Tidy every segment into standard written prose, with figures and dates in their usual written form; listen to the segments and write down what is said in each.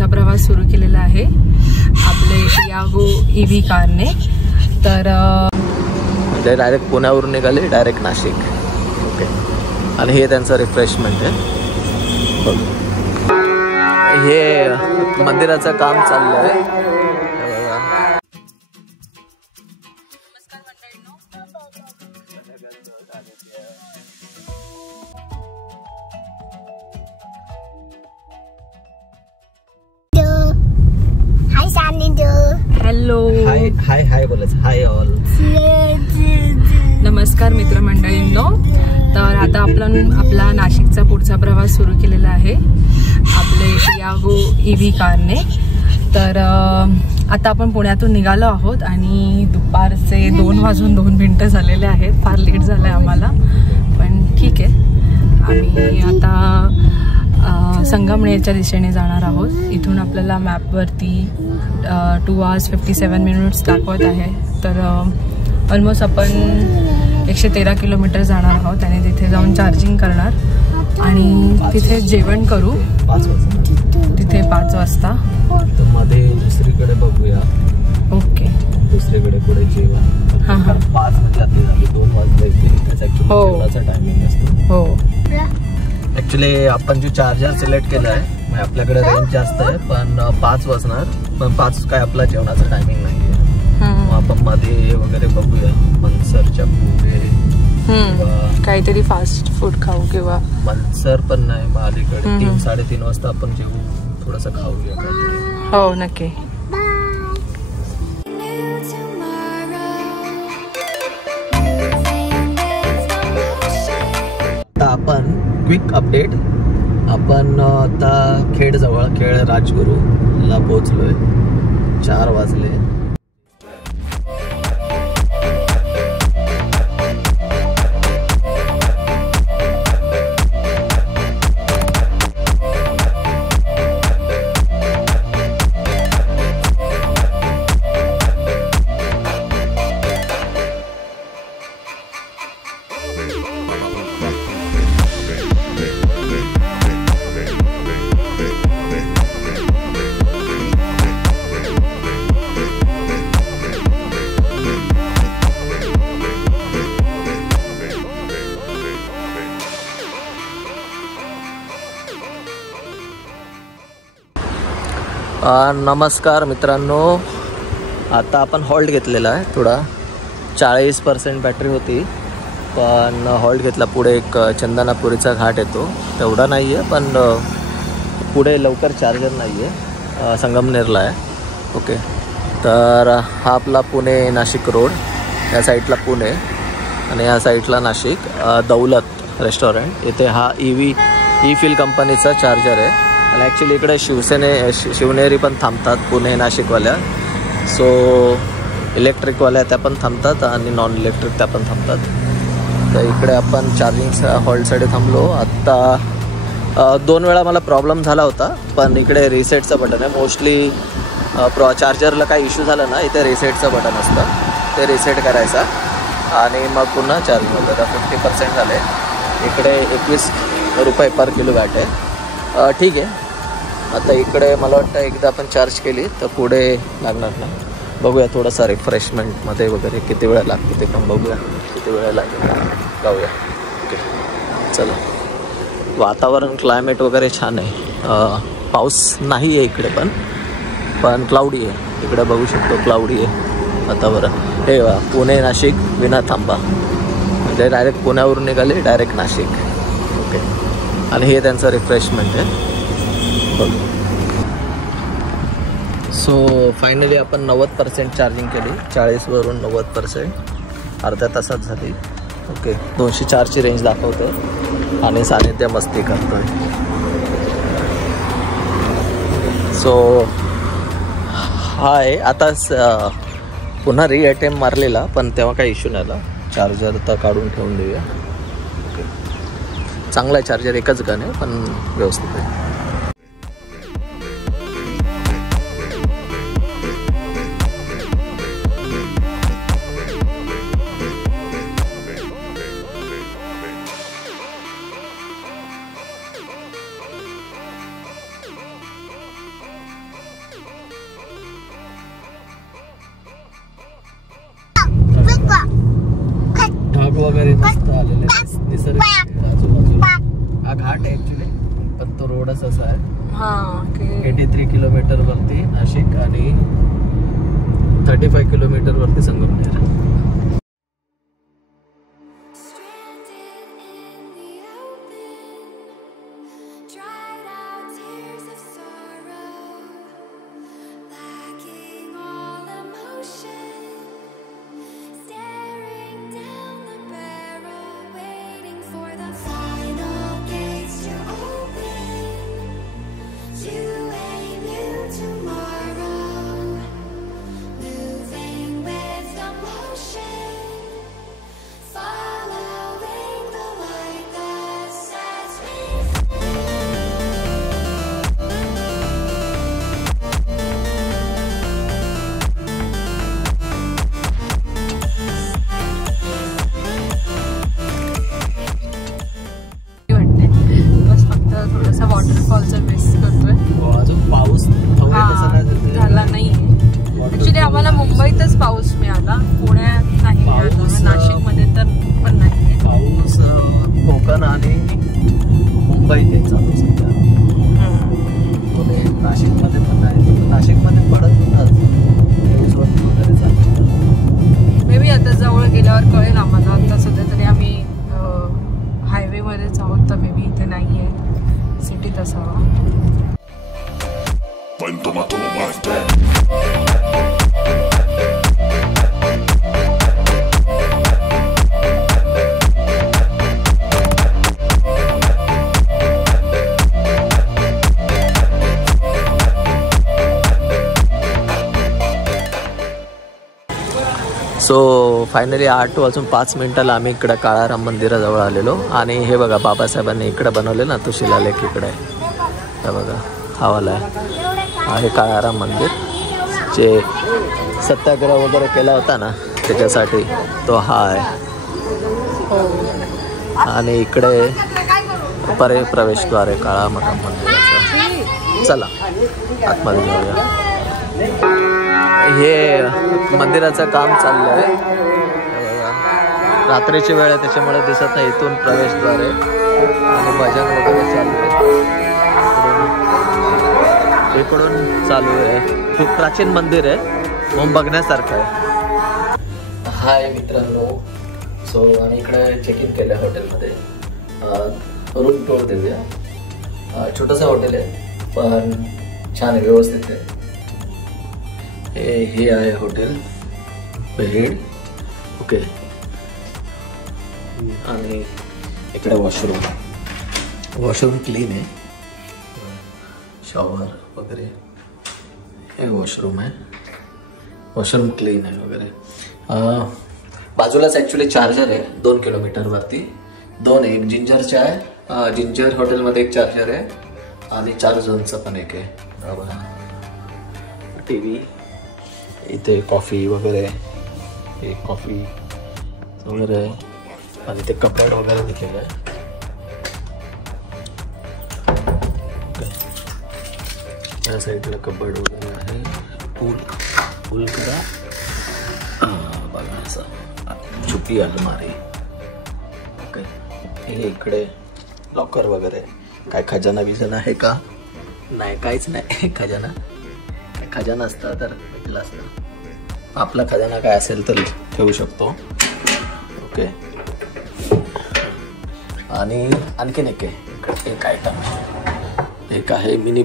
पुढचा प्रवास सुरू केलेला आहे आपले टियागो EV कारने। तर म्हणजे डायरेक्ट पुण्यावरून निघाले डायरेक्ट नाशिक। ओके, आणि हे त्यांचं रिफ्रेशमेंट आहे। हे मंदिराचं काम चाललं आहे। हॅलो, हाय हाय बोलायचं, हाय ऑल। नमस्कार मित्रमंडळींनो। तर आता आपला नाशिकचा पुढचा प्रवास सुरू केलेला आहे आपले टियागो EV कारने। तर आता आपण पुण्यातून निघालो आहोत आणि दुपारचे 2:02 झालेले आहेत। फार लेट झालं आहे आम्हाला, पण ठीक आहे। आम्ही आता संगमनेरच्या दिशेने जाणार आहोत। इथून आपल्याला मॅपवरती 2 hours 57 minutes दाखवत आहे। तर ऑलमोस्ट आपण 113 किलोमीटर जाणार आहोत आणि तिथे जाऊन चार्जिंग करणार आणि तिथे जेवण करू। तिथे 5 वाजता मध्ये दुसरीकडे बघूया। ओके, दुसरीकडे पुढे जेवण। हां हां, 5 म्हणजे 2 वाजले त्याचा ॲक्च्युअली टायमिंग असतो। हो, ॲक्च्युली आपण जो चार्जर सिलेक्ट केला आहे म्हणजे आपल्याकडे रेंज जास्त आहे, पण 5 वाजणार, पण 5 काय आपला जेवणाचा टायमिंग नाही आहे। मग आपण मध्ये वगैरे बघूया, मनसरच्या पुढे काहीतरी फास्ट फूड खाऊ किंवा मनसर पण नाही, मग अलीकडे 3-3:30 वाजता आपण जेवू, थोडंसं खाऊया काहीतरी। हो नक्की। आपण क्विक अपडेट, आपण आता खेडजवळ खेड राजगुरूला पोहोचलोय। 4 वाजले। नमस्कार मित्रांनो, आता आपण हॉल्ट घेतलेला आहे। थोडा 40% बॅटरी होती, पण हॉल्ट घेतला। पुढे एक चंदनापुरीचा घाट येतो, तेवढा नाही आहे, पण पुढे लवकर चार्जर नाही आहे, संगमनेरला आहे। ओके, तर हा आपला पुणे नाशिक रोड, या साईडला पुणे आणि या साईडला नाशिक। दौलत रेस्टॉरंट इथे हा ई फील कंपनीचा चार्जर आहे। आणि ॲक्च्युली इकडे शिवनेरी पण थांबतात, पुणे नाशिकवाल्या। सो इलेक्ट्रिकवाल्या त्या पण थांबतात आणि नॉन इलेक्ट्रिक त्या पण थांबतात। तर इकडे आपण चार्जिंगच्या हॉल्टसाठी थांबलो। आत्ता 2 वेळा मला प्रॉब्लेम झाला होता, पण इकडे रिसेटचं बटन आहे। मोस्टली चार्जरला काही इश्यू झाला ना, इथे रिसेटचं बटन असतं, ते रिसेट करायचा आणि मग पुन्हा चार्जिंग होतं। 50% झाले। इकडे 21 रुपये पर किलोवॅट आहे। ठीक आहे, आता इकडे मला वाटतं एकदा आपण चार्ज केली तर पुढे लागणार नाही। बघूया थोडंसं रिफ्रेशमेंटमध्ये वगैरे किती वेळ लागते ते पण बघूया, किती वेळ लागेल, जाऊया। ओके चला। वातावरण क्लायमेट वगैरे छान आहे। पाऊस नाही आहे इकडे, पण क्लाउडी आहे इकडे, बघू शकतो क्लाउडी आहे वातावरण। हे पुणे नाशिक विना थांबा, म्हणजे डायरेक्ट पुण्यावरून निघाले डायरेक्ट नाशिक। ओके, आणि हे त्यांचं रिफ्रेशमेंट आहे। सो फायनली आपण 90% चार्जिंग केली, 40 वरून 90%, अर्ध्या तासात झाली। ओके, 204ची रेंज दाखवतो आणि सानिध्य मस्ती करतोय। सो हाय, आता पुन्हा अटेम्प्ट मारलेला, पण तेव्हा काही इश्यू नाही आला। चार्जर तर काढून ठेवून देऊया। ओके, चांगला आहे चार्जर, एकच गन आहे पण व्यवस्थित आहे। वगैरे मस्त आलेले निसर्ग आजूबाजूला. हा घाट आहे ऍक्च्युली, पण तो रोडच असा आहे. 83 किलोमीटर वरती नाशिक आणि 35 किलोमीटर वरती संगमनेर. वॉटरफॉलचा मिस करतोय. अजून पाऊस झाला नाही. ऍक्च्युली आम्हाला मुंबईतच पाऊस मिळाला, पुण्यात नाही मिळाला, नाशिकमध्ये तर पण नाही पाऊस. कोकण आणि मुंबई ते चालू सध्या. पुणे नाशिकमध्ये पण नाही. नाशिकमध्ये पडत होताच न्यूजवरती वगैरे चालू. मे बी आता जवळ गेल्यावर कळेल आम्हाला. आता सध्या तरी आम्ही हायवेमध्येच आहोत, तर मे बी इथे नाही आहे, सिटीत असावा. सो फायनली 8:05 आम्ही इकडं काळाराम मंदिराजवळ आलेलो. आणि हे बघा बाबासाहेबांनी इकडं बनवले ना तो शिलालेख इकडे आहे. हे बघा हा वाला आहे काळाराम मंदिर, जे सत्याग्रह वगैरे केला होता ना त्याच्यासाठी तो हा आहे. आणि इकडे प्रवेशद्वार आहे काळाराम मंदिराचं. चला आतमध्ये जाऊया. हे मंदिराचं काम चाललं आहे. रात्रीची वेळ आहे त्याच्यामुळे दिसत नाही. इथून प्रवेशद्वार आहे आणि भजन वगैरे चालू आहे. इकडून चालू आहे. खूप प्राचीन मंदिर आहे, मग बघण्यासारखं आहे. हाय मित्रांनो, सो आम्ही इकडे चेक इन केलं हॉटेलमध्ये. रूम टूर देऊया. छोटंसं हॉटेल आहे पण छान आहे, व्यवस्थित आहे. हे आहे हॉटेल बेड. ओके. आणि इकडे वॉशरूम क्लीन आहे, शॉवर वगैरे. हे वॉशरूम आहे, वॉशरूम क्लीन आहे वगैरे. बाजूलाच ॲक्च्युली चार्जर आहे 2 किलोमीटरवरती. 2 आहे, एक जिंजरचा आहे. जिंजर हॉटेलमध्ये एक चार्जर आहे आणि 4 झोनचा पण एक आहे. TV इथे कॉफी वगैरे, हे कॉफी वगैरे आहे. आणि ते कपडे वगैरे दिलेलं आहे. त्या साईडला कबड वगैरे आहे. पूल किंवा बघा असं छोटी अलमारी. ओके. हे इकडे लॉकर वगैरे. काय खजाना बिजाना आहे का? नाही, काहीच नाही. खजाना असता तर भेटला असता. आपला खजाना काय असेल तर ठेवू शकतो. ओके. आणि आणखीन एक आयटम एक आहे मिनी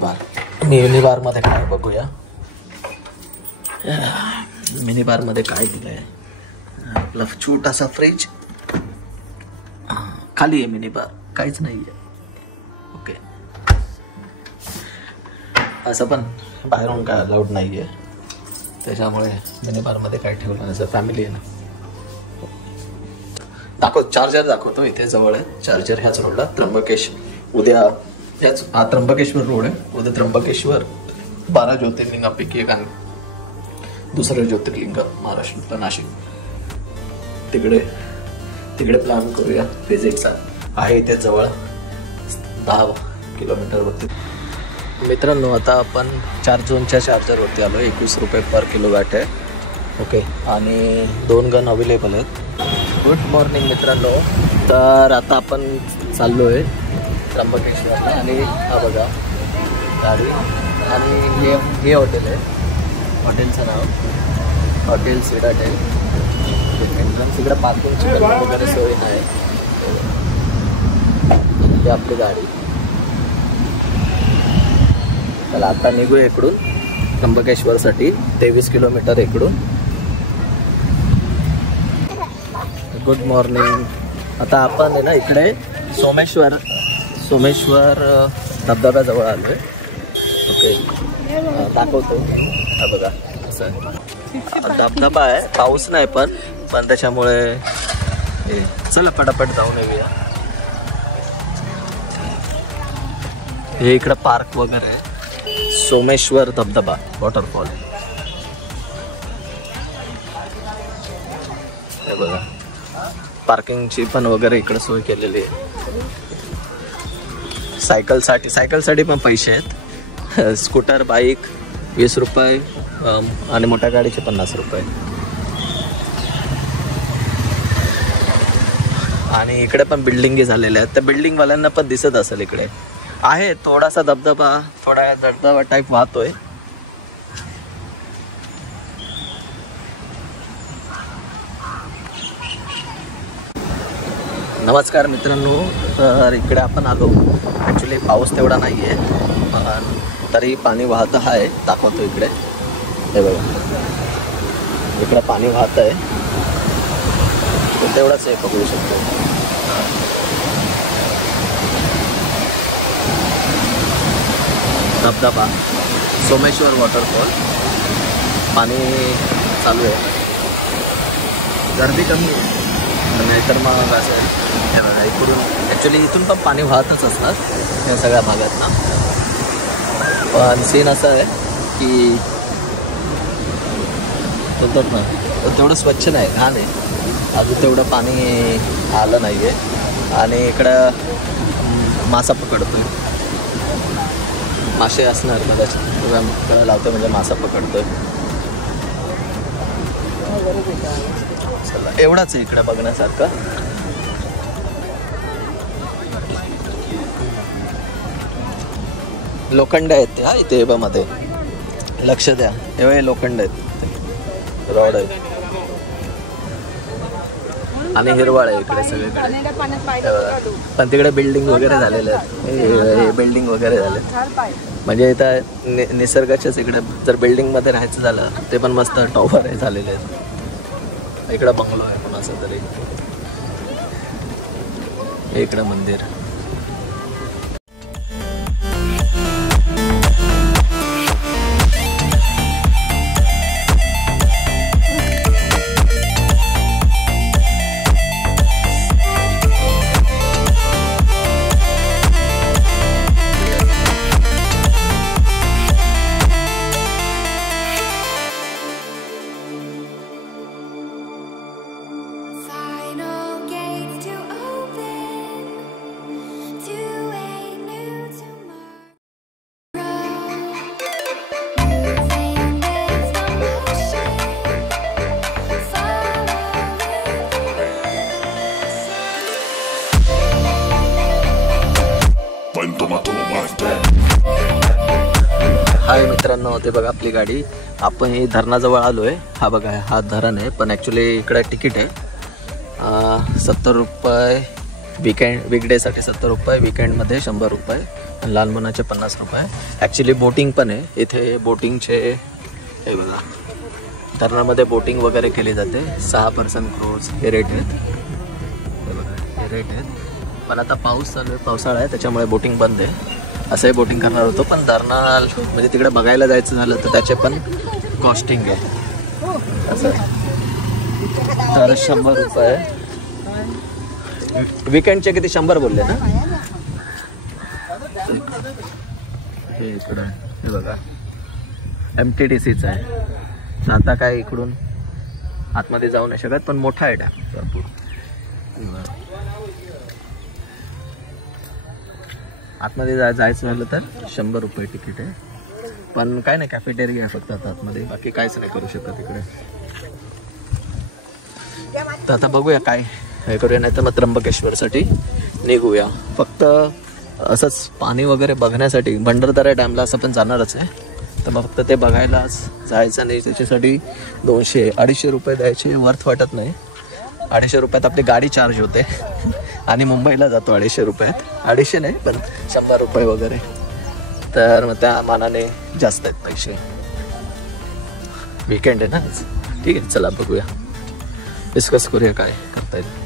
बारमध्ये काय बघूया. मिनी बारमध्ये काय दिलं आहे. आपला छोटासा फ्रीज, खाली आहे मिनी बार, काहीच नाही आहे. ओके. असं पण बाहेरून काय अलाउड नाही आहे, त्याच्यामुळे मिनी बारमध्ये काय ठेवलं नसतं. फॅमिली आहे ना. चार्जर दाखवतो. इथे जवळ आहे चार्जर. ह्याच रोडला उद्या हा त्र्यंबकेश्वर रोड आहे. उद्या त्र्यंबकेश्वर 12 ज्योतिर्लिंगापैकी एक आहे. दुसरं ज्योतिर्लिंग महाराष्ट्र नाशिक. तिकडे प्लॅन करूया व्हिजिटचा. आहे इथे जवळ 10 किलोमीटरवरती. मित्रांनो, आता आपण 4 झोनच्या चार्जरवरती आलो. 21 रुपये पर किलोवॅट आहे. ओके. आणि 2 गन अवेलेबल आहेत. गुड मॉर्निंग मित्रांनो. तर आता आपण चाललोय त्र्यंबकेश्वरला आणि हा बघा गाडी आणि हे हॉटेल आहे. हॉटेलचं नाव हॉटेल सिडाटेल. एंट्रन्स इकडे पार्किंगची वगैरे सोय नाही. ही आपली गाडी. चला आता निघूया इकडून त्र्यंबकेश्वरसाठी. 23 किलोमीटर इकडून. Good morning. आता आपण आहे ना इकडे सोमेश्वर धबधब्याजवळ आलो आहे. ओके दाखवतो. हा बघा असं धबधबा आहे. पाऊस नाही पण त्याच्यामुळे चला पटापट जाऊन येऊया. हे इकडं पार्क वगैरे. सोमेश्वर धबधबा वॉटरफॉल हे बघा. पार्किंगची पण वगैरे इकडे सोय केलेली आहे. सायकलसाठी पण पैसे आहेत. स्कूटर बाईक 20 रुपये आणि मोठ्या गाडीचे 50 रुपये. आणि इकडे पण बिल्डिंगी झालेल्या आहेत. त्या बिल्डिंगवाल्यांना पण दिसत असेल इकडे आहे थोडासा धबधबा. थोडा धबधबा टाईप वाहतोय. नमस्कार मित्रांनो. तर इकडे आपण आलो. ॲक्च्युली पाऊस तेवढा नाही आहे तरी पाणी वाहत आहे. दाखवतो इकडे. हे बघा इकडे पाणी वाहत आहे. तेवढाच आहे बघू शकतो. धबधबा सोमेश्वर वॉटरफॉल. पाणी चालू आहे. गर्दी कमी आहे नाहीतर मग असेल. हे बघा इकडून ॲक्च्युली इथून पण पाणी वाहतच असणार या सगळ्या भागात ना. पण सीन असं आहे की बोलतात ना तेवढं स्वच्छ नाही. घाण आहे. अजून तेवढं पाणी आलं नाही आहे. आणि इकडं मासा पकडतोय. मासे असणार कदाचित. लावतोय म्हणजे मासा पकडतोय. चला एवढाच आहे इकडे बघण्यासारखं. लोखंड आहेत हा इथे मध्ये. लक्ष द्या. एवढे लोखंड आहेत. रॉड आहे आणि हिरवाळ आहे इकडे सगळीकडे. पण तिकडे बिल्डिंग वगैरे झालेले आहेत. बिल्डिंग वगैरे झाले म्हणजे इथं निसर्गाच्याच इकडे जर बिल्डिंगमध्ये राहायचं झालं ते पण मस्त टॉवर आहे झालेले आहेत. इकडं बंगलो आहे कोणाचं तरी. इकडं मंदिर. हाय मित्रांनो. ते बघा आपली गाडी. आपण ही धरणाजवळ आलो आहे. हा बघा हा धरण आहे पण ॲक्च्युली इकडे तिकीट आहे 70 रुपये. वीकडेसाठी 70 रुपये. विकेंडमध्ये 100 रुपये. लहान मुलाचे 50 रुपये. ॲक्च्युली बोटिंग पण आहे इथे. बोटिंगचे हे बघा धरणामध्ये बोटिंग वगैरे केली जाते. 6 पर्सन क्रूज हे रेट आहेत. हे बघा हे रेट आहेत. पण आता पाऊस चालू आहे. पावसाळा आहे त्याच्यामुळे बोटिंग बंद आहे. असंही बोटिंग करणार होतो पण धरणाल म्हणजे तिकडे बघायला जायचं झालं तर त्याचे पण कॉस्टिंग आहे असं. तर 100 रुपये. विकेंडचे किती 100 बोलले ना. हे इकडं हे बघा MTDCचं आहे. तर आता काय इकडून आतमध्ये जाऊ नाही शकत पण मोठा आहे डॅम भरपूर. आतमध्ये जायचं झालं तर 100 रुपये तिकीट आहे. पण काय नाही कॅफेटेरिया आहे फक्त आता आतमध्ये. बाकी काहीच नाही करू शकत इकडे. तर आता बघूया काय हे करूया, नाही तर मग त्र्यंबकेश्वरसाठी निघूया. फक्त असंच पाणी वगैरे बघण्यासाठी भंडारदरा डॅमला असं पण जाणारच आहे, तर मग फक्त ते बघायलाच जायचं नाही. त्याच्यासाठी 200-250 रुपये द्यायचे, वर्थ वाटत नाही. 250 रुपयात आपली गाडी चार्ज होते आणि मुंबईला जातो 250 रुपयात. 250 नाही पण 100 रुपये वगैरे, तर मग त्या मानाने जास्त आहेत पैसे. वीकेंड आहे ना, ठीक आहे. चला बघूया, डिस्कस करूया काय करता येईल.